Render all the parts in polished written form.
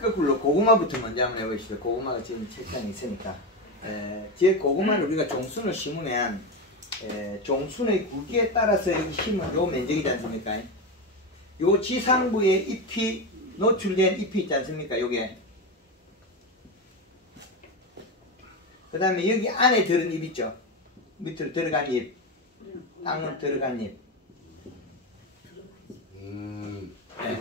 거꾸로 고구마부터 먼저 한번 해보시죠. 고구마가 지금 책장에 있으니까. 제 고구마를 우리가 종순을 심으면 종순의 굵기에 따라서 여기 심은 요 면적이지 않습니까? 요 지상부에 잎이 노출된 잎이 있지 않습니까? 요게. 그 다음에 여기 안에 들은 잎 있죠? 밑으로 들어간 잎. 땅으로 들어간 잎.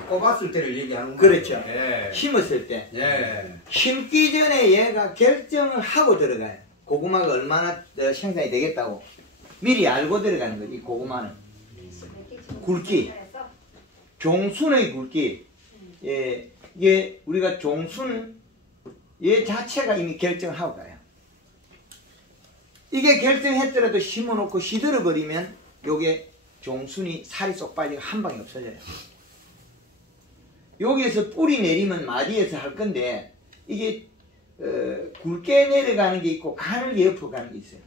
꼽았을 때를 얘기하는 거죠. 그렇죠. 예. 심었을 때. 예. 심기 전에 얘가 결정을 하고 들어가요. 고구마가 얼마나 생산이 되겠다고. 미리 알고 들어가는 거지, 고구마는. 굵기. 종순의 굵기. 예, 이게 우리가 종순, 얘 자체가 이미 결정을 하고 가요. 이게 결정했더라도 심어놓고 시들어버리면 요게 종순이 살이 쏙 빠지고 한 방에 없어져요. 여기에서 뿌리 내리면 마디에서 할 건데 이게 굵게 내려가는 게 있고 가늘게 옆으로 가는 게 있어요.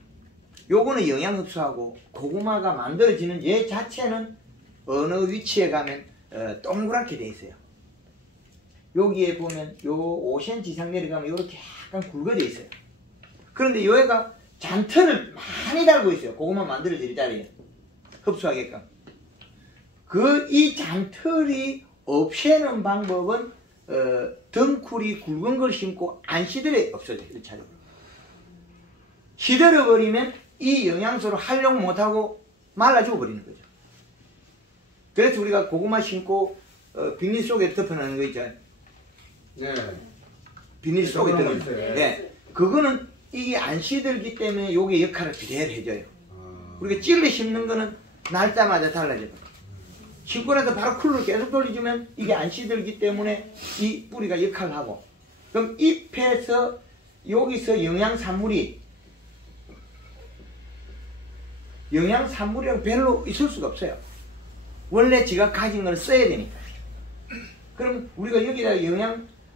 요거는 영양 흡수하고 고구마가 만들어지는 얘 자체는 어느 위치에 가면 동그랗게 돼 있어요. 여기에 보면 요 5cm 이상 내려가면 요렇게 약간 굵어져 있어요. 그런데 여기가 잔털을 많이 달고 있어요. 고구마 만들어질 자리에 흡수하게끔. 이 잔털이 없애는 방법은 덩쿨이 굵은 걸 심고 안 시들어 없어져요. 1차적으로. 시들어버리면 이 영양소를 활용 못하고 말라 죽어버리는 거죠. 그래서 우리가 고구마 심고 비닐 속에 덮어놓는 거 있잖아요. 네. 비닐 속에 덮어놓는 네. 그거는 이게 안 시들기 때문에 요게 역할을 그대로 해줘요. 우리가 찔러 심는 거는 날짜마다 달라져요. 심고 나서 바로 쿨을 계속 돌려주면 이게 안 시들기 때문에 이 뿌리가 역할을 하고, 그럼 잎에서 여기서 영양산물이랑 별로 있을 수가 없어요. 원래 지가 가진 걸 써야 되니까. 그럼 우리가 여기다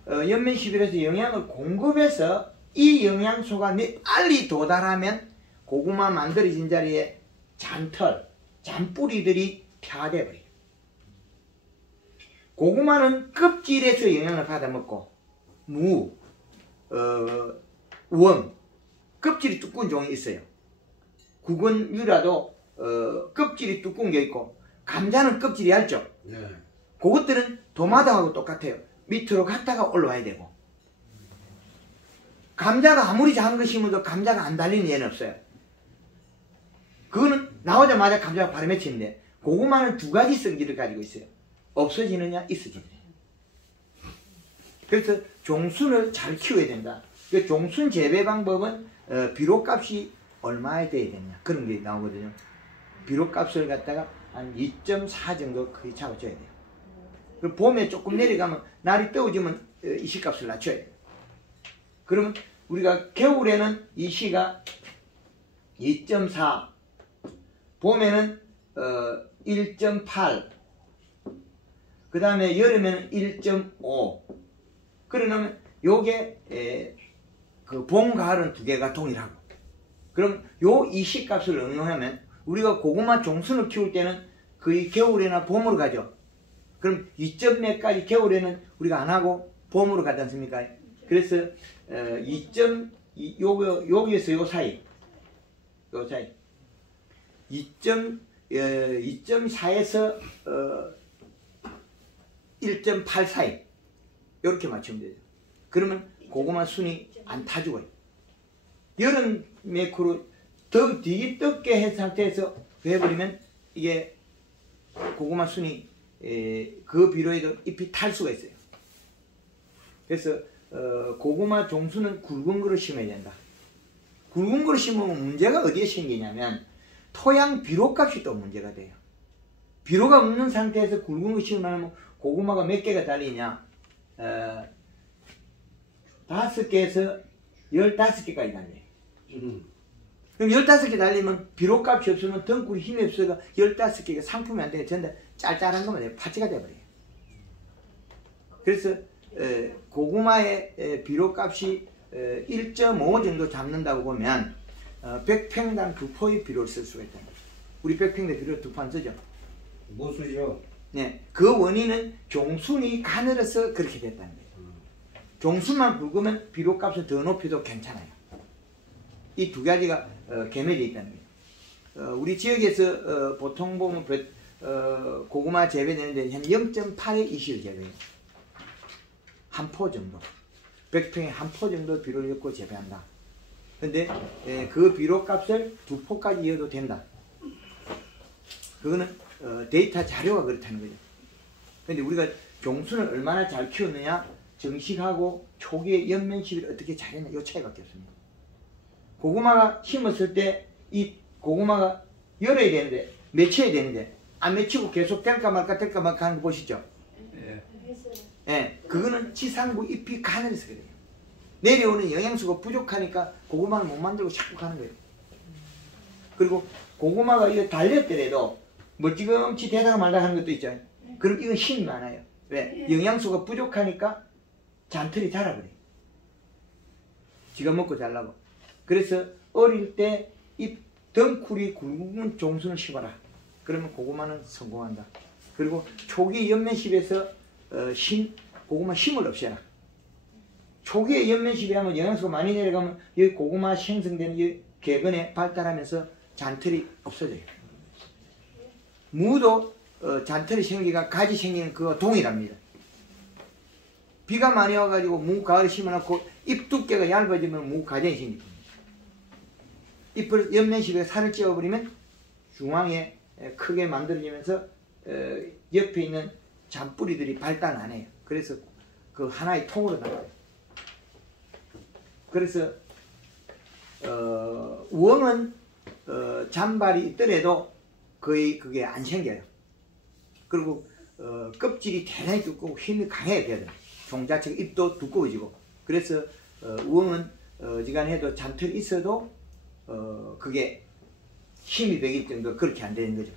연면시비에서 영양을 공급해서 이 영양소가 빨리 도달하면 고구마 만들어진 자리에 잔털, 잔뿌리들이 펴돼 버려요. 고구마는 껍질에서 영양을 받아먹고 원, 껍질이 두꺼운 종이 있어요. 구근유라도 껍질이 두꺼운 게 있고, 감자는 껍질이 얇죠. 네. 그것들은 도마도하고 똑같아요. 밑으로 갔다가 올라와야 되고. 감자가 아무리 작은 거 심어도 감자가 안 달리는 예는 없어요. 그거는 나오자마자 감자가 바로 맺히는데, 고구마는 두 가지 성질을 가지고 있어요. 없어지느냐, 있어지느냐. 그래서 종순을 잘 키워야 된다. 그 종순 재배 방법은 비료값이 얼마에 돼야 되냐, 그런 게 나오거든요. 비료값을 갖다가 한 2.4 정도 거의 잡아줘야 돼요. 그 봄에 조금 내려가면 날이 뜨거워지면 이 시값을 낮춰야 돼요. 그러면 우리가 겨울에는 이 시가 2.4, 봄에는 1.8, 그 다음에 여름에는 1.5. 그러면 요게 그 봄, 가을은 두 개가 동일하고. 그럼 요 이 시값을 응용하면 우리가 고구마 종순을 키울 때는 거의 겨울이나 봄으로 가죠. 그럼 2점 몇까지 겨울에는 우리가 안 하고 봄으로 가지 않습니까? 그래서 여기에서 요 사이 2.4에서 1.8 사이 이렇게 맞추면 되죠. 그러면 고구마 순이 안 타 죽어요. 여름 매크로 되게 뜨겁게 한 상태에서 해버리면 이게 고구마 순이 그 비료에도 잎이 탈 수가 있어요. 그래서 고구마 종수는 굵은 거를 심어야 된다. 굵은 거를 심으면 문제가 어디에 생기냐면 토양 비료값이 또 문제가 돼요. 비료가 없는 상태에서 굵은 거 심으면 고구마가 몇 개가 달리냐, 5개에서 15개까지 달려요. 그럼 15개 달리면 비료값이 없으면 덩굴이 힘이 없어서 15개가 상품이 안 돼요. 전부 짤짤한 것만 파지가 돼버려요. 그래서 고구마의 비료값이 1.5 정도 잡는다고 보면 100평당 2포의 비료를 쓸 수가 있다. 우리 100평당 비료 2포 쓰죠? 못 쓰죠. 네, 그 원인은 종순이 가늘어서 그렇게 됐다는 거예요. 종수만 굵으면 비료값을 더 높여도 괜찮아요. 이 두 가지가 겸해져 있다는 거예요. 우리 지역에서 보통 보면 고구마 재배되는데 한 0.8에 20을 재배해요. 한 포 정도. 100평에 한 포 정도 비료를 넣고 재배한다. 근데 그 비료값을 2포까지 이어도 된다. 그거는 데이터 자료가 그렇다는 거죠. 근데 우리가 종수는 얼마나 잘 키웠느냐, 정식하고 초기에 연면 시비를 어떻게 잘했냐, 이 차이밖에 없습니다. 고구마가 심었을 때 이 고구마가 열어야 되는데, 맺혀야 되는데 안 맺히고 계속 될까 말까 하는 거 보시죠. 예, 그거는 지상부 잎이 가늘어서 그래요. 내려오는 영양소가 부족하니까 고구마를 못 만들고 자꾸 가는 거예요. 그리고 고구마가 이거 달렸더라도 멀찌감치 되다가 말다 하는 것도 있죠. 그럼 이건 힘이 많아요. 왜? 영양소가 부족하니까 잔털이 자라버려요. 지가 먹고 자라고. 그래서 어릴 때 이 덩쿨이 굵은 종순을 심어라. 그러면 고구마는 성공한다. 그리고 초기 연면십에서 고구마 심을 없애라. 초기에 연면십에 하면 영양소가 많이 내려가면 이 고구마 생성되는 이 궤근에 발달하면서 잔털이 없어져요. 무도 잔털이 생기가 가지 생기는 그거 동일합니다. 비가 많이 와가지고 무 가을에 심어놓고 잎 두께가 얇아지면 무 가정이 생깁니다. 잎을 옆면식에 살을 찌워버리면 중앙에 크게 만들어지면서 옆에 있는 잔뿌리들이 발달 안 해요. 그래서 그 하나의 통으로 나와요. 그래서 우엉은 잔발이 있더라도 거의 그게 안 생겨요. 그리고 껍질이 대단히 두껍고 힘이 강해야 돼요. 종 자체가 잎도 두꺼워지고. 그래서 우엉은 어지간해도 잔털이 있어도 그게 힘이 배길 정도 그렇게 안 되는 거죠.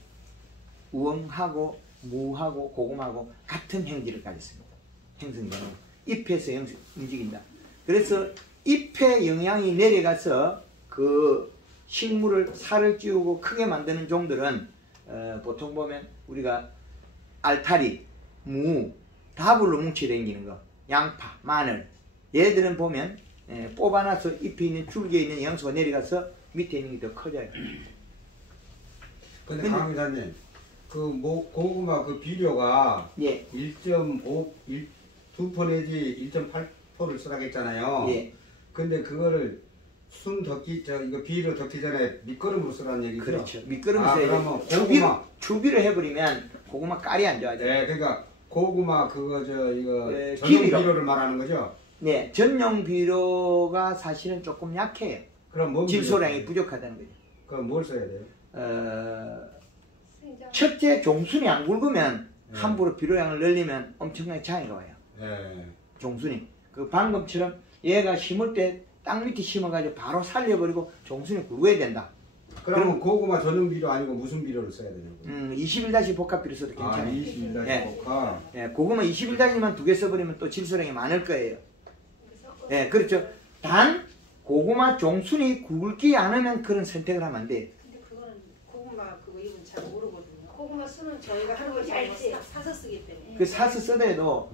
우엉하고 무하고 고구마하고 같은 행지를 가졌습니다. 행성되는 잎에서 움직인다. 그래서 잎에 영양이 내려가서 그 식물을 살을 찌우고 크게 만드는 종들은 보통 보면 우리가 알타리, 무, 다불로 뭉쳐 다니는 거, 양파, 마늘, 얘들은 보면 뽑아놔서 잎에 있는 줄기에 있는 영양소가 내려가서 밑에 있는 게 더 커져요. 근데 강 기자님, 고구마 그 비료가 예. 2포 내지 1.8포를 쓰라고 했잖아요. 예. 근데 그거를 이거 비료 덮기 전에 밑거름으로 쓰라는 얘기죠? 그렇죠. 밑거름을 써야 돼요. 그러면 주비를 해버리면 고구마 깔이 안 좋아져요. 네, 그러니까 고구마 이거 전용 기미로. 비료를 말하는 거죠? 네, 전용 비료가 사실은 조금 약해요. 그럼 뭐 질소량이 부족하다는 거죠. 그럼 뭘 써야 돼요? 첫째, 종순이 안 굵으면 함부로 비료량을 늘리면 엄청나게 장애가 와요. 네. 종순이. 그 방금처럼 얘가 심을 때 땅 밑에 심어가지고 바로 살려버리고 종순이 굵어야 된다. 그러면 고구마 전용 비료 아니고 무슨 비료를 써야 되냐고요? 21- 복합 비료 써도 괜찮아요. 21- 복합. 예, 고구마 21-만 2개 써버리면 또 질소량이 많을 거예요. 예, 그렇죠. 단 고구마 종순이 굵지 않으면 그런 선택을 하면 안 돼. 근데 그거는 고구마 그거 이건 잘 모르거든요. 고구마 쓰는 저희가 하는 걸 잘 사서 쓰기 때문에. 그 사서 쓰더라도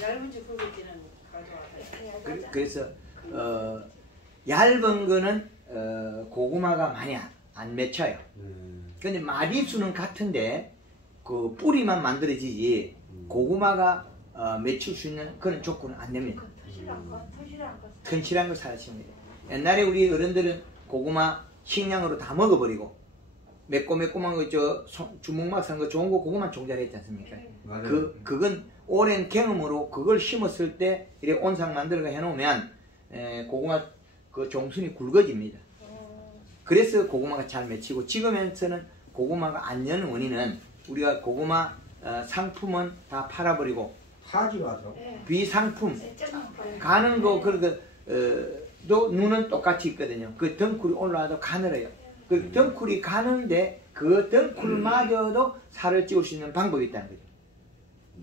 얇은지 굵은지는 가져와서. 그래서 얇은 거는 고구마가 많이 안 맺혀요. 근데 마디수는 같은데 그 뿌리만 만들어지지 고구마가 맺힐 수 있는 그런 조건은 안 됩니다. 튼실한 걸 사시면 돼요. 옛날에 우리 어른들은 고구마 식량으로 다 먹어버리고 매콤매콤한 거 주먹밥 사는 거 좋은 거 고구마 종자를 했지 않습니까? 맞아요. 그건 오랜 경험으로 그걸 심었을 때 이렇게 온상 만들어 해놓으면 고구마 그 종순이 굵어집니다. 그래서 고구마가 잘 맺히고 지금에서는 고구마가 안 여는 원인은 우리가 고구마 상품은 다 팔아버리고 파지로 하더라고. 비상품 가는 거 또 눈은 똑같이 있거든요. 그 덩쿨이 올라와도 가늘어요. 그 덩쿨이 가는데 그 덩쿨마저도 살을 찌울 수 있는 방법이 있다는 거죠.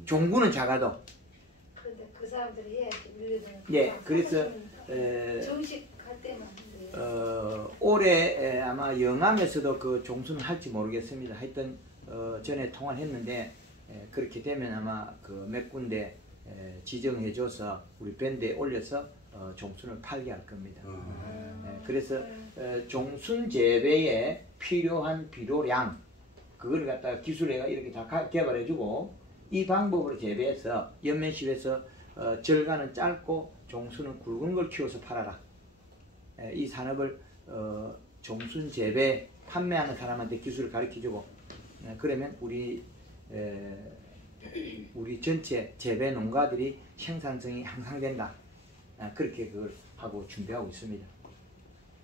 종구는 작아도. 근데 그 사람들이 해야지. 예, 그래서 정식할 때만. 올해 아마 영암에서도 그 종순을 할지 모르겠습니다. 하여튼 전에 통화를 했는데 그렇게 되면 아마 그 몇 군데 지정해줘서 우리 밴드에 올려서 종순을 팔게 할 겁니다. 그래서 종순 재배에 필요한 비료량 그걸 갖다가 기술회가 이렇게 다 개발해주고 이 방법으로 재배해서 연면실에서 절간은 짧고 종순은 굵은 걸 키워서 팔아라. 이 산업을 종순 재배 판매하는 사람한테 기술을 가르쳐주고 그러면 우리 전체 재배 농가들이 생산성이 향상된다. 그렇게 그걸 하고 준비하고 있습니다.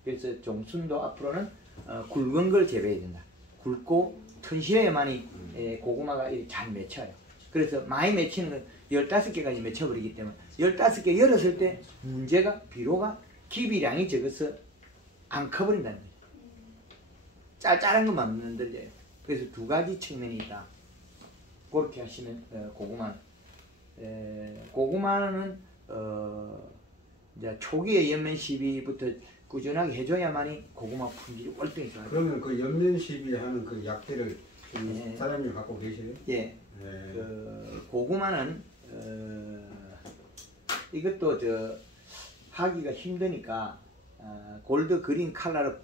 그래서 종순도 앞으로는 굵은 걸 재배해야 된다. 굵고 튼실해야만이 고구마가 잘 맺혀요. 그래서 많이 맺히는 건 15개까지 맺혀버리기 때문에 15개 열었을 때 문제가 비료가 기비량이 적어서 안 커버린다는 거예요. 짤짤한 것만 만들어요. 그래서 두 가지 측면이 있다. 그렇게 하시면 고구마는 이제 초기에 연면 시비부터 꾸준하게 해줘야만이 고구마 품질이 월등히 좋아요. 그러면 그 연면 시비하는 그 약대를 사장님 갖고 계시네요? 예. 고구마는 이것도 하기가 힘드니까 골드 그린 컬러로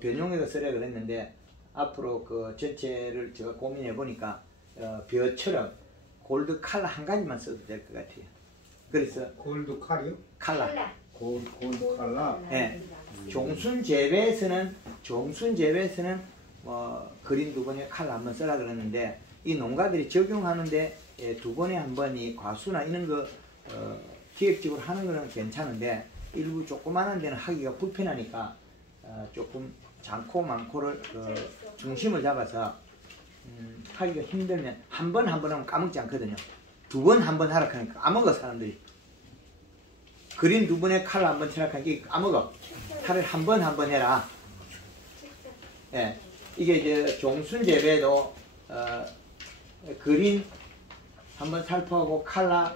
변형해서 쓰려 그랬는데 앞으로 그 전체를 제가 고민해 보니까 벼처럼 골드 컬러 한 가지만 써도 될 것 같아요. 그래서 골드 칼이요? 컬러. 골드 칼라. 예. 종순 재배에서는 그린 두 번에 컬러 한번 써라 그러는데 이 농가들이 적용하는데 두 번에 한 번이 과수나 이런 거 기획적으로 하는 거는 괜찮은데 일부 조그마한 데는 하기가 불편하니까 조금 장코 많코를 중심을 잡아서 하기가 힘들면 한 번 하면 까먹지 않거든요. 두 번 한 번 하라 하니까 까먹어 사람들이. 그린 두 번에 칼 한 번 치락하니까 까먹어. 차라리 한 번 해라. 예, 이게 이제 종순 재배도 그린 한 번 살포하고 칼라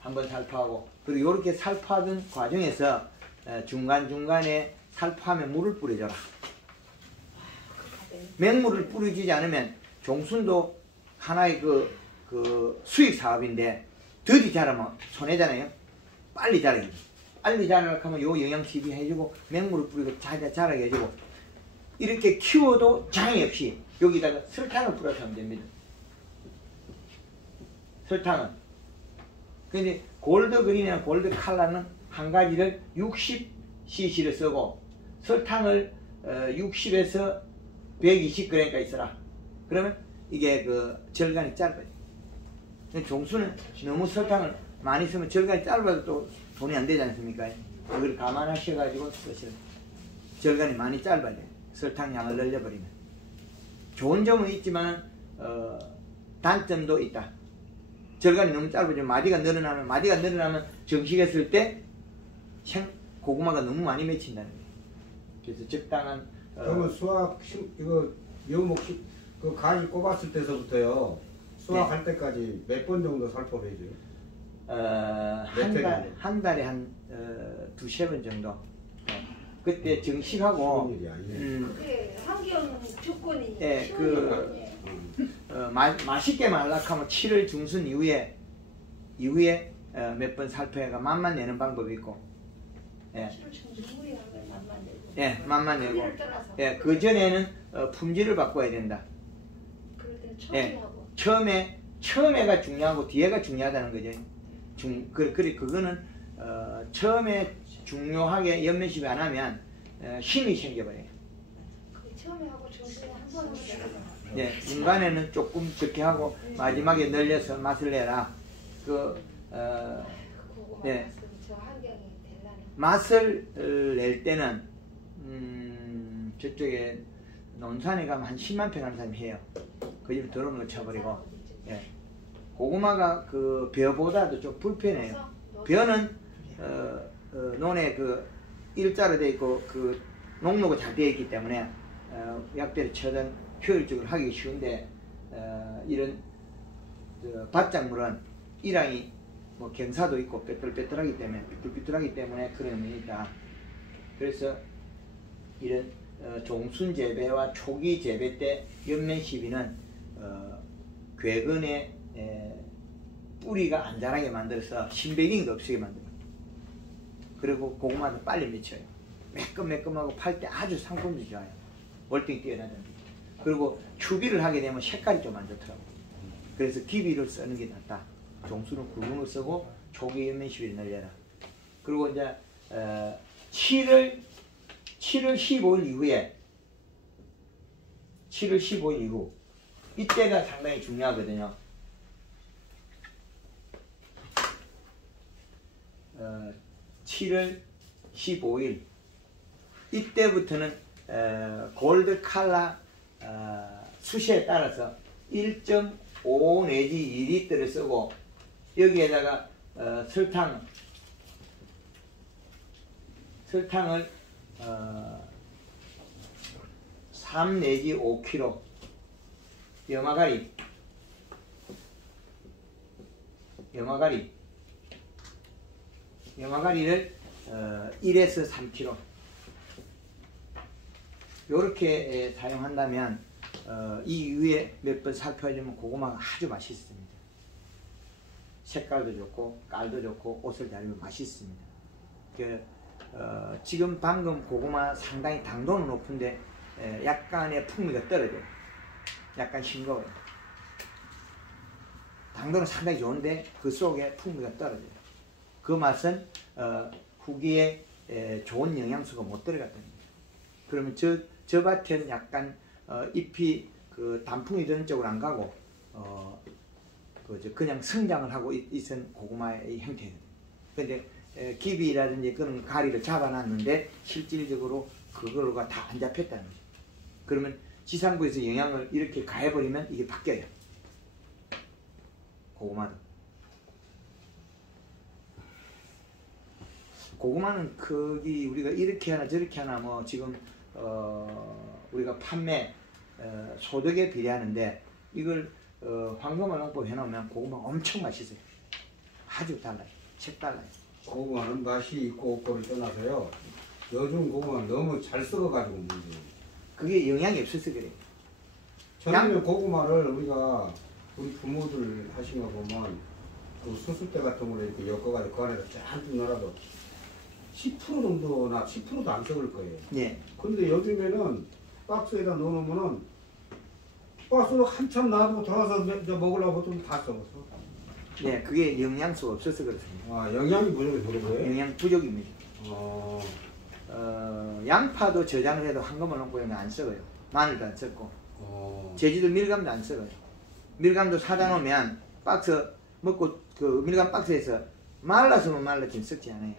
한 번 살포하고 그리고 이렇게 살포하던 과정에서 중간중간에 살포하면 물을 뿌려줘라. 맹물을 뿌려주지 않으면 종순도 하나의 그 수익 사업인데 더디 자라면 손해잖아요. 빨리 자라게. 빨리 자라려고 하면 요 영양 시비 해주고 맹물을 뿌리고 자라게 해주고 이렇게 키워도 장애 없이 여기다가 설탕을 뿌려서 하면 됩니다. 설탕은. 근데 골드 그린이나 골드 칼라는 한 가지를 60cc를 쓰고 설탕을 60에서 120g까지 써라. 그러면 이게 그 절간이 짧아요. 종수는 너무 설탕을 많이 쓰면 절간이 짧아도 또 돈이 안 되지 않습니까? 그걸 감안하셔가지고 쓰시는 절간이 많이 짧아야 돼요. 설탕량을 늘려버리면. 좋은 점은 있지만 단점도 있다. 절간이 너무 짧아지면 마디가 늘어나면 정식했을 때 고구마가 너무 많이 맺힌다는 거예요. 그래서 적당한 그러면 수확 이거 묘목식 그 가지 꼽았을 때서부터요 수확할 때까지 몇 번 정도 살포를 해줘요? 한 달에 한 두세 번 정도. 그때 정식하고 그게 환경 조건이 예, 맛있게 말락하면 7월 중순 이후에 몇 번 살포해가 맛만 내는 방법이 있고, 예, 예, 맛만 내고, 예, 그 전에는 품질을 바꿔야 된다. 예, 처음에가 중요하고 뒤에가 중요하다는 거죠. 그거는 처음에 중요하게 연면시비 안 하면 힘이 생겨버려요. 처음에 하고 중간에 한 번 하면 되거든. 예, 중간에는 조금 적게 하고 마지막에 늘려서 맛을 내라. 예, 맛을 낼 때는 저쪽에 논산에 가면 한 10만 평 하는 사람이 해요. 그 집에 더러운 거 쳐버리고. 예. 고구마가 그 벼보다도 좀 불편해요. 벼는 논에 그 일자로 되어 있고 그 농로가 잘 되어 있기 때문에 약대를 쳐든 효율적으로 하기 쉬운데 이런 밭작물은 이랑이 뭐 경사도 있고 삐뚤삐뚤하기 때문에 그런 면이 있다. 그래서 이런 종순 재배와 초기 재배 때 연면 시비는 궤근에 뿌리가 안 자라게 만들어서 신배경도 없게 만들어요. 그리고 고구마도 빨리 맺혀요. 매끈매끈하고 팔 때 아주 상품도 좋아요. 월등히 뛰어나답니다. 그리고 추비를 하게 되면 색깔이 좀 안 좋더라고요. 그래서 기비를 쓰는 게 낫다. 종수는 굵은 걸 쓰고 초기 연면시비를 늘려라. 그리고 이제 7월 15일 이후에 7월 15일 이후 이때가 상당히 중요하거든요. 7월 15일 이때부터는 골드 칼라 수시에 따라서 1.5 내지 2리터를 쓰고 여기에다가 설탕을 3 내지 5kg 염화가리를 1에서 3kg 요렇게 사용한다면 이 이후에 몇 번 살펴주면 고구마가 아주 맛있습니다. 색깔도 좋고 깔도 좋고 옷을 잘 입으면 맛있습니다. 지금 방금 고구마 상당히 당도는 높은데 약간의 풍미가 떨어져요. 약간 싱거워요. 당도는 상당히 좋은데 그 속에 풍미가 떨어져요. 그 맛은 후기에 좋은 영양소가 못 들어갔답니다. 그러면 저 밭에는 약간 잎이 그 단풍이 드는 쪽으로 안 가고 그냥 성장을 하고 있은 고구마의 형태거든요. 근데 기비라든지 그런 가리를 잡아놨는데 실질적으로 그거가 다 안 잡혔다는 거죠. 그러면 지상부에서 영양을 이렇게 가해버리면 이게 바뀌어요. 고구마도. 고구마는 크기 우리가 이렇게 하나 저렇게 하나 뭐 지금 우리가 판매 소득에 비례하는데 이걸 황금알 농법 해놓으면 고구마 엄청 맛있어요. 아주 달라요. 색 달라요. 고구마는 맛이 있고 없고를 떠나서요. 요즘 고구마는 너무 잘 썩어가지고 문제예요. 그게 영양이 없어서 그래요. 처음에 고구마를 우리 부모들 하신 거 보면 그 수술대 같은 걸로 이렇게 엮어가지고 그 안에다 잔뜩 넣어도 10% 정도나 10%도 안 썩을 거예요. 예. 근데 요즘에는 박스에다 넣어놓으면은 박스로 한참 놔두고 돌아서 먹으려고 보통 다 썩었어. 네, 그게 영양소가 없어서 그렇습니다. 아, 영양이 부족해서 그런 거예요? 영양 부족입니다. 양파도 저장을 해도 황금알 농법에는 안 썩어요. 마늘도 안 썩고. 제주도 밀감도 안 썩어요. 밀감도 사다 놓으면 박스 먹고 그 밀감 박스에서 말라서는 말랐지 썩지 않아요.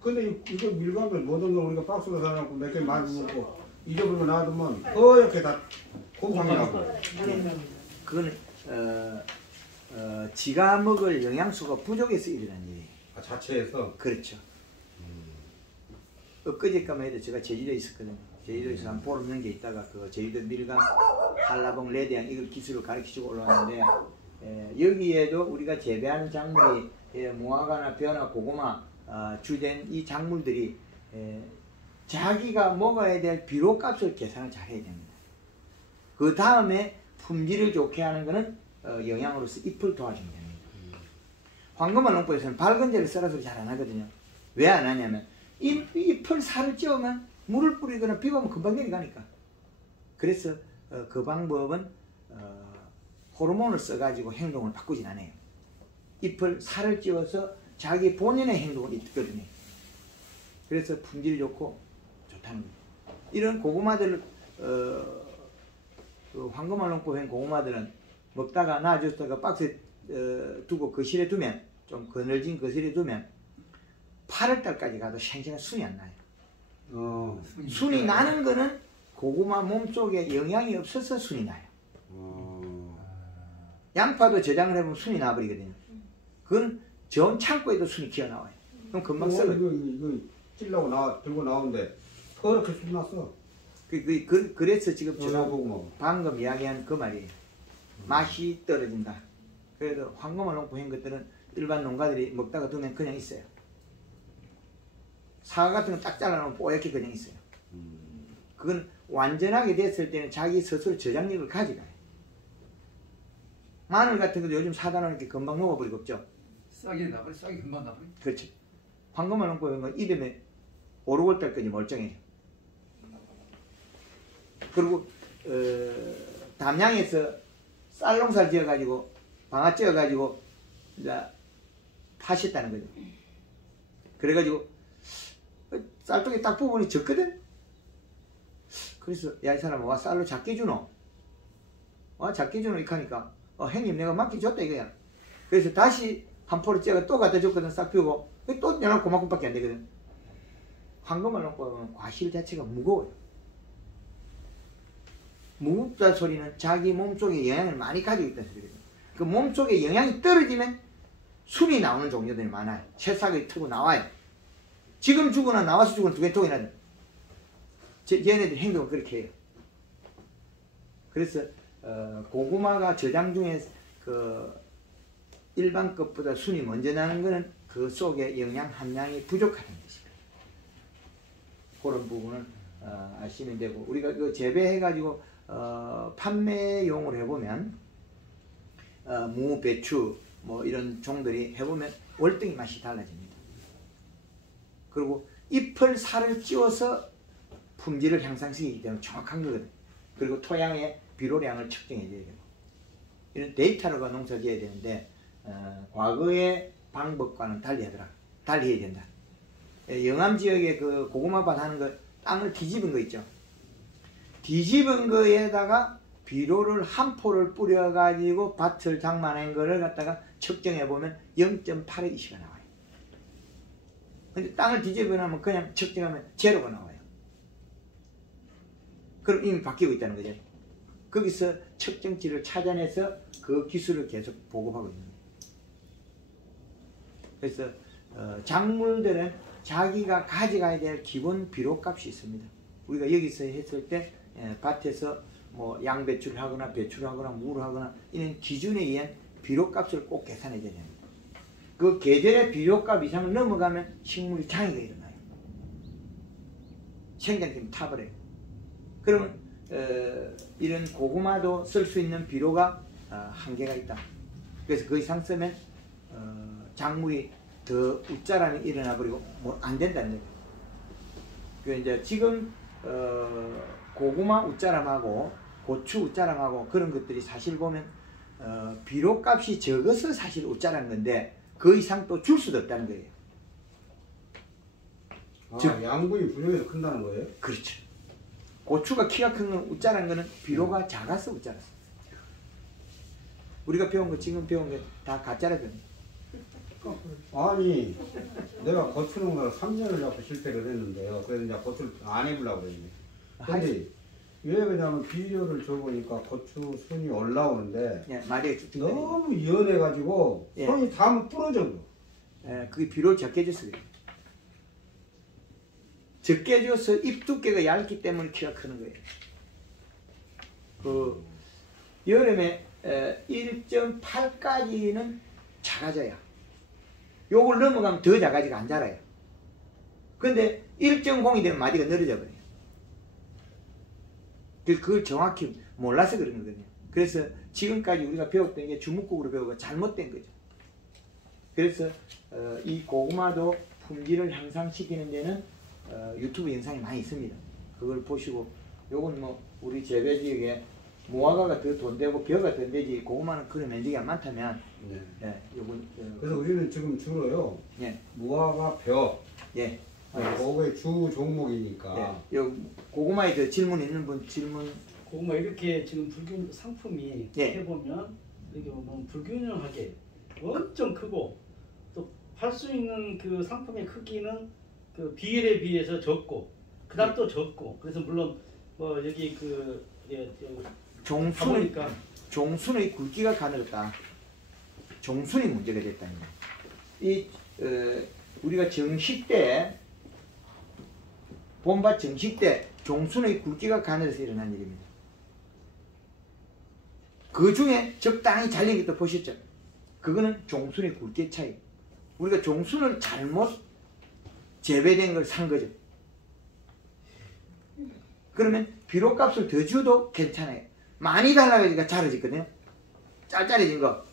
근데 이거 밀감을 모든 걸 우리가 박스로 사놓고 몇 개 많이 먹고 잊어버리고 놔두면 이렇게 다 곰팡이 나고. 그거는 지가 먹을 영양소가 부족해서 일어난 일이에요. 아, 자체에서? 그렇죠. 엊그제까만 해도 제가 제주도에 있었거든요. 제주도에서 한 보름 넘게 있다가 그 제주도 밀감, 한라봉, 레드향 이걸 기술을 가르치고 올라왔는데 여기에도 우리가 재배하는 작물이 무화과나 벼나 고구마 주된 이 작물들이 자기가 먹어야 될 비료값을 계산을 잘 해야 됩니다. 그 다음에 품질을 좋게 하는 것은 영양으로서 잎을 도와주면 됩니다. 황금알 농법에서는 밝은 재를 썰어서 잘 안 하거든요. 왜 안 하냐면 잎을 살을 찌우면 물을 뿌리거나 비가 오면 금방 내려가니까. 그래서 그 방법은 호르몬을 써가지고 행동을 바꾸진 않아요. 잎을 살을 찌워서 자기 본인의 행동을 이끌거든요. 그래서 품질이 좋고 좋다는 거예요. 이런 고구마들 그 황금알 농법인 고구마들은 먹다가 놔줬다가 박스에 두고 거실에 두면 좀 그늘진 거실에 두면 8월달까지 가도 생생한 순이 안 나요. 순이 나는 거는 고구마 몸속에 영양이 없어서 순이 나요. 양파도 저장을 해보면 순이 나버리거든요. 그건 전 창고에도 순이 기어나와요. 그럼 금방 썩어요. 이거 찔려고 들고 나오는데 그렇게 순 났어. 그래서 지금 제가 고구마. 방금 이야기한 그 말이에요. 맛이 떨어진다. 그래도 황금알 농법인 것들은 일반 농가들이 먹다가 두면 그냥 있어요. 사과 같은 거 딱 잘라놓으면 뽀얗게 그냥 있어요. 그건 완전하게 됐을 때는 자기 스스로 저장력을 가져가요. 마늘 같은 것도 요즘 사다 놓으니까 금방 녹아버리고 없죠. 싹이 나버려. 싹이 금방 나버려. 그렇죠. 황금알 넣고 이런 건 이듬해 5, 6월 달까지 멀쩡해요. 그리고 담양에서 쌀농사를 지어가지고 방아 찧어가지고 이제 파셨다는 거죠. 그래가지고 쌀통에 딱 부분이 적거든. 그래서 야, 이 사람 와 쌀로 작게 주노? 와 작게 주노? 이렇게 하니까 형님 내가 맡겨줬다 이거야. 그래서 다시 한 포를 째가 또 갖다 줬거든. 싹 피우고 또 연락 그만큼밖에 안 되거든. 황금알 넣고 하면 과실 자체가 무거워요. 무겁다 소리는 자기 몸속에 영향을 많이 가지고 있다는 소리거든요. 그 몸속에 영향이 떨어지면 순이 나오는 종류들이 많아요. 새싹이 트고 나와요. 지금 주거나 나와서 주거나 두 개 통이나 얘네들 행동을 그렇게 해요. 그래서 고구마가 저장 중에 그 일반 것보다 순이 먼저 나는 거는 그 속에 영양 함량이 부족하다는 것입니다. 그런 부분을 아시면 되고, 우리가 그 재배해가지고 판매용으로 해보면 무, 배추 뭐 이런 종들이 해보면 월등히 맛이 달라집니다. 그리고 잎을 살을 찌워서 품질을 향상시키기 때문에 정확한 거거든요. 그리고 토양의 비료량을 측정해 줘야 되고, 이런 데이터로가 농사 지어야 되는데 과거의 방법과는 달리해야 된다. 영암 지역에 그 고구마밭 하는 거 땅을 뒤집은 거 있죠. 뒤집은 거에다가 비료를 한 포를 뿌려가지고 밭을 장만한 거를 갖다가 측정해보면 0.8의 이시가 나와요. 근데 땅을 뒤집어놓으면 그냥 측정하면 제로가 나와요. 그럼 이미 바뀌고 있다는 거죠. 거기서 측정치를 찾아내서 그 기술을 계속 보급하고 있는 거예요. 그래서 작물들은 자기가 가져가야 될 기본 비료값이 있습니다. 우리가 여기서 했을 때 밭에서 뭐 양배추를 하거나 배추를 하거나 무를 하거나 이런 기준에 의한 비료값을 꼭 계산해야 됩니다. 그 계절의 비료값 이상을 넘어가면 식물이 장애가 일어나요. 생장팀 타버려요. 그러면 이런 고구마도 쓸 수 있는 비료가 한계가 있다. 그래서 그 이상 쓰면 작물이 더 웃자람이 일어나 버리고 뭐 안 된다는 거예요. 그 이제 지금 고구마 웃자람하고 고추 웃자람하고 그런 것들이 사실 보면 비료값이 적어서 사실 웃자란 건데 그 이상 또 줄 수도 없다는 거예요. 즉 양분이 부족해서 큰다는 거예요? 그렇죠. 고추가 키가 큰 건 웃자란 거는 비료가 작아서 웃자랐어. 우리가 배운 거 지금 배운 게 다 가짜라거든요. 아니 내가 고추 농사를 3년을 잡고 실패를 했는데요. 그래서 이제 고추를 안 해보려고 그랬네. 근데 왜 그러냐면 비료를 줘보니까 고추 순이 올라오는데 예, 말이 너무 연해가지고 예. 손이 닿으면 부러져. 예, 그게 비료를 적게 줬어. 적게 줘서 잎 두께가 얇기 때문에 키가 크는 거예요. 그 여름에 1.8까지는 작아져요. 요걸 넘어가면 더 작아지가 안 자라요. 근데 1.0이 되면 마디가 늘어져 버려요. 그걸 정확히 몰라서 그런 거거든요. 그래서 지금까지 우리가 배웠던 게 주먹국으로 배우고 잘못된 거죠. 그래서 이 고구마도 품질을 향상시키는 데는 유튜브 영상이 많이 있습니다. 그걸 보시고, 요건 뭐 우리 재배 지역에 무화과가 더 돈 되고 벼가 더 되지 고구마는 그런 면적이 안 많다면 네. 네, 요건 그래서 우리는 지금 주로요. 예. 무화과, 벼. 예. 그거의 주 종목이니까. 예. 요 고구마에 그 질문 있는 분 질문. 고구마 이렇게 지금 불균 상품이 예. 해보면 이렇게 보면 불균형하게 엄청 크고 또 팔 수 있는 그 상품의 크기는 그 비율에 비해서 적고 그다음 또 적고, 그래서 물론 뭐 여기 그 종순의 굵기가 가늘었다. 종순이 문제가 됐다는 거예요. 우리가 정식 때 봄밭 정식 때 종순의 굵기가 가늘어서 일어난 일입니다. 그 중에 적당히 잘린 것도 보셨죠? 그거는 종순의 굵기의 차이. 우리가 종순을 잘못 재배된 걸 산 거죠. 그러면 비료값을 더 줘도 괜찮아요. 많이 달라가니까 자라졌거든요. 짤짤해진 거.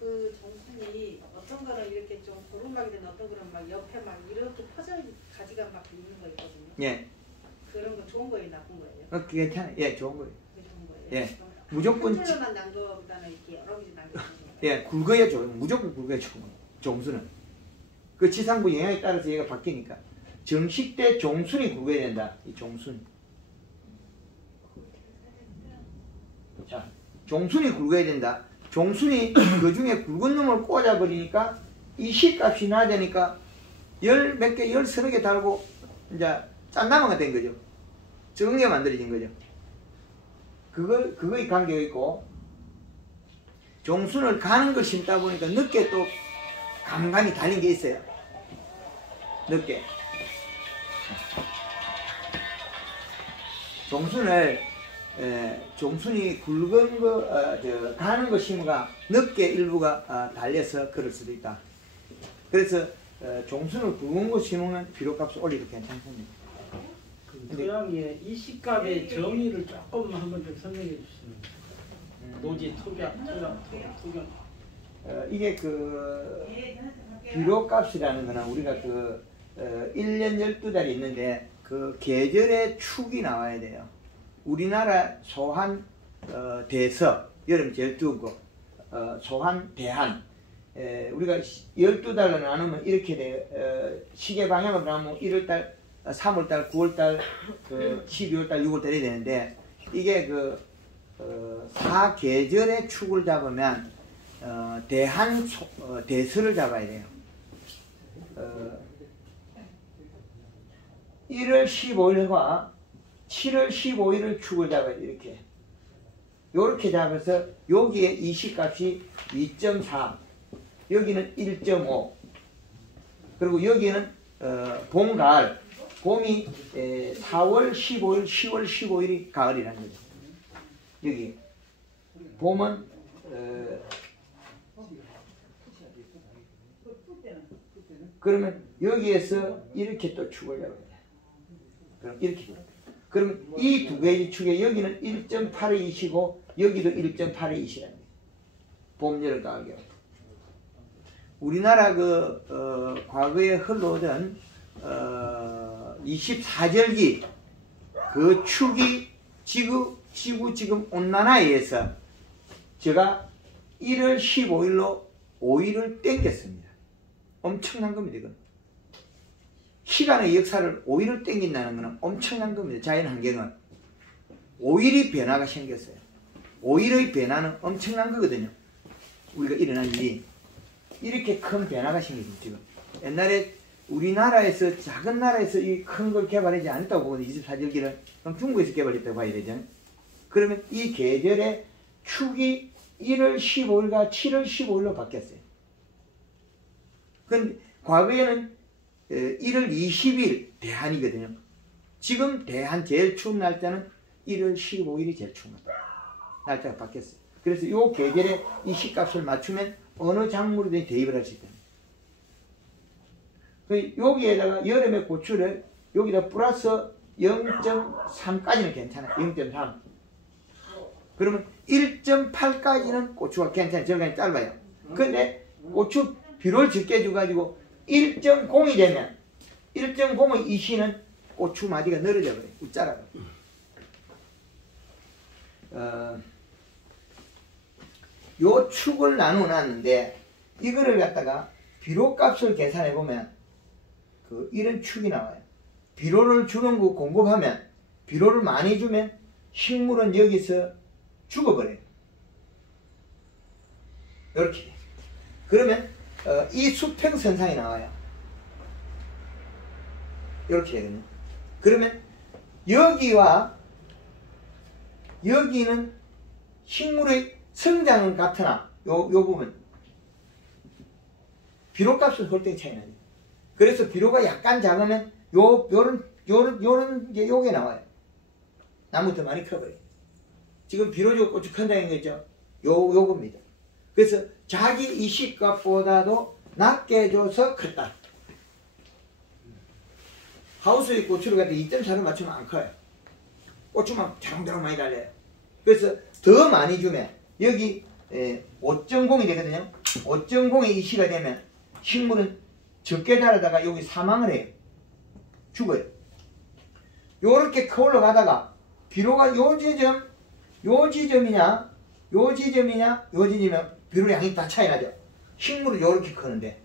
그 정순이 어떤 거는 이렇게 좀 고름막이 된 어떤 거는 막 옆에 막 이렇게 퍼져 가지가 막 있는 거 있거든요. 예. 그런 거 좋은 거예요, 나쁜 거예요? 그게 괜찮아요. 예, 좋은 거예요. 그게 좋은 거예요. 예. 무조건 한 줄만 난 거보다는 이렇게 여러 개 난 거. 예, 굵어야 좋은 무조건 굵어야 좋은 거예요. 종수는. 그 지상부 영향에 따라서 얘가 바뀌니까. 정식 때 종순이 굵어야 된다. 이 종순. 자, 종순이 굵어야 된다. 종순이 그 중에 굵은 놈을 꽂아버리니까 이 시값이 나야 되니까 열 몇 개, 열 서너 개 달고 이제 짠나무가 된 거죠. 적은 게 만들어진 거죠. 그거의 관계가 있고, 종순을 가는 걸 심다 보니까 늦게 또 감감이 달린 게 있어요. 늦게. 종순이 굵은 거, 가는 거 심가 늦게 일부가 달려서 그럴 수도 있다. 그래서 종순을 굵은 거 심으면 비료값을 올리도 괜찮습니다. 그 토양의 이 시값의 정의를 조금 한번 좀 설명해 주시면. 노지, 토양. 이게 그 비료값이라는 거는 우리가 1년 12달이 있는데 그 계절의 축이 나와야 돼요. 우리나라 소한, 대서, 여름 제일 더운 거, 소한, 대한. 우리가 12달로 나누면 이렇게 돼요. 시계 방향으로 나누면 1월달, 3월달, 9월달, 12월달, 6월달이 되는데, 이게 사계절의 축을 잡으면, 대서를 잡아야 돼요. 1월 15일과 7월 15일을 축을 잡아야 돼, 이렇게. 요렇게 잡아서, 여기에 이 시값이 2.4, 여기는 1.5, 그리고 여기는, 봄, 가을. 봄이 4월 15일, 10월 15일이 가을이라는 거죠. 여기. 봄은, 그러면 여기에서 이렇게 또 축을 잡아야 돼. 그럼 이렇게. 그러면 이 두 개의 축에 여기는 1.82이시고 여기도 1.82이시라는 거예요. 봄, 여름, 가을, 겨울. 우리나라 과거에 흘러오던 24절기 그 축이 지구 지금 온난화에 의해서 제가 1월 15일로 5일을 땡겼습니다. 엄청난 겁니다. 이건. 시간의 역사를 5일을 땡긴다는 것은 엄청난 겁니다. 자연 환경은 5일이 변화가 생겼어요. 5일의 변화는 엄청난 거거든요. 우리가 일어난 일이 이렇게 큰 변화가 생겼습니다. 지금 옛날에 우리나라에서 작은 나라에서 이 큰 걸 개발하지 않았다고 보거든요. 24절기를 그럼 중국에서 개발했다고 봐야 되죠. 그러면 이 계절의 축이 1월 15일과 7월 15일로 바뀌었어요. 근데 과거에는 1월 20일 대한이거든요. 지금 대한 제일 추운 날짜는 1월 15일이 제일 추운 날짜가 바뀌었어요. 그래서 이 계절에 이 시값을 맞추면 어느 작물이든 대입을 할 수 있다. 여기에다가 여름에 고추를 여기다 플러스 0.3까지는 괜찮아. 0.3. 그러면 1.8까지는 고추가 괜찮아요. 저기까지 짧아요. 근데 고추 비료를 적게 줘가지고 1.0이 되면 1.0의 이시는 고추 마디가 늘어져 버려요. 웃자라고. 요 축을 나눠놨는데 이거를 갖다가 비료값을 계산해 보면 이런 축이 나와요. 비료를 주는 거 공급하면 비료를 많이 주면 식물은 여기서 죽어버려요. 이렇게. 그러면 이 수평선상이 나와요. 이렇게 되거든요. 그러면 여기와 여기는 식물의 성장은 같으나 요 부분 비료값은 홀딩 차이 나죠. 그래서 비료가 약간 작으면 요게 나와요. 나무부터 많이 커버려요. 지금 비료 주고 고추 큰다는 거 있죠? 요겁니다. 그래서 자기 이식값보다도 낮게 줘서 컸다. 하우스의 고추를 갖다 2.4로 맞추면 안 커요. 고추만 대롱대롱 많이 달려요. 그래서 더 많이 주면 여기 5.0이 되거든요. 5.0의 이시가 되면 식물은 적게 자라다가 여기 사망을 해요. 죽어요. 요렇게 커 올라가다가 비료가 요 지점이냐 요 지점이면 비료 양이 다 차이 나죠. 식물은 요렇게 크는데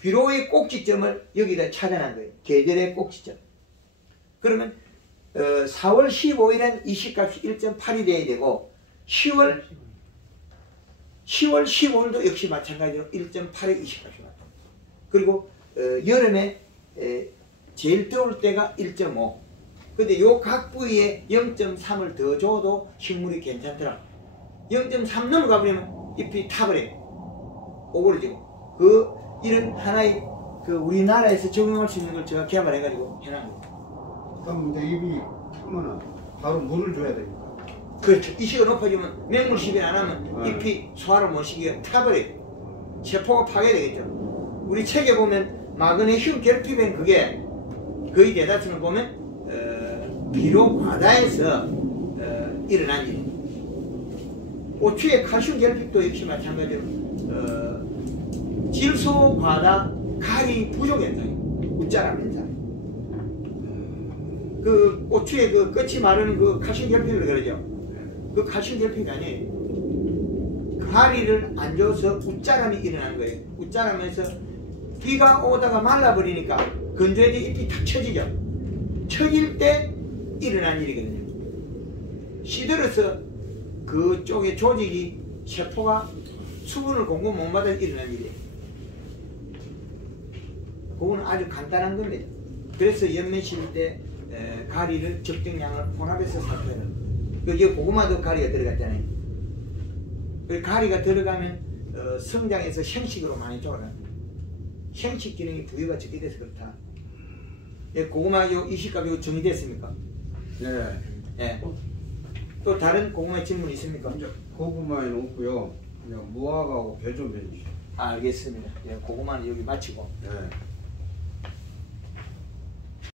비료의 꼭지점을 여기다 찾아낸 거예요. 계절의 꼭지점. 그러면 4월 15일엔 이시값이 1.8이 돼야 되고 10월 15일도 역시 마찬가지로 1.8의 이시값이 맞다. 그리고 여름에 제일 더울 때가 1.5. 근데 요 각 부위에 0.3을 더 줘도 식물이 괜찮더라. 0.3 넘어가 버리면 잎이 타버려요. 오그러지고. 이런 하나의 우리나라에서 적용할 수 있는 걸 제가 개발해가지고 해놓은 거예요. 그럼 이제 잎이 크면은 바로 물을 줘야 되니까. 그렇죠. 이시가 높아지면 맹물 시비 안 하면 잎이 소화를 못 시키게 타버려요. 세포가 파괴되겠죠. 우리 책에 보면 마그네슘 결핍엔 그게 거의 대다수는 보면 비료 과다해서 일어난 일이에요. 고추의 칼슘 결핍도 역시 마찬가지로 질소 과다, 칼이 부족했다. 웃자람 현상. 그 고추의 그 끝이 마르는 그 칼슘 결핍을 그러죠. 그 칼슘 결핍이 아니에요. 가리를 안 줘서 웃자람이 일어난 거예요. 웃자람에서 비가 오다가 말라버리니까 건조해져 잎이 탁 쳐지죠. 쳐질 때 일어난 일이거든요. 시들어서 그쪽에 조직이 세포가 수분을 공급 못 받아 일어난 일이에요. 그거는 아주 간단한 겁니다. 그래서 연매 실 때 가리를 적정량을 혼합해서 살펴야 돼요. 여기 고구마도 가리가 들어갔잖아요. 그 가리가 들어가면 성장해서 생식으로 많이 졸아요. 생식 기능이 부위가 적게 돼서 그렇다. 고구마 요 이시값이 정리됐습니까? 네. 예. 또 다른 고구마 질문 있습니까? 고구마에는 없고요. 그냥 무화과하고 배 좀 해주시죠. 알겠습니다. 예, 고구마는 여기 마치고. 네.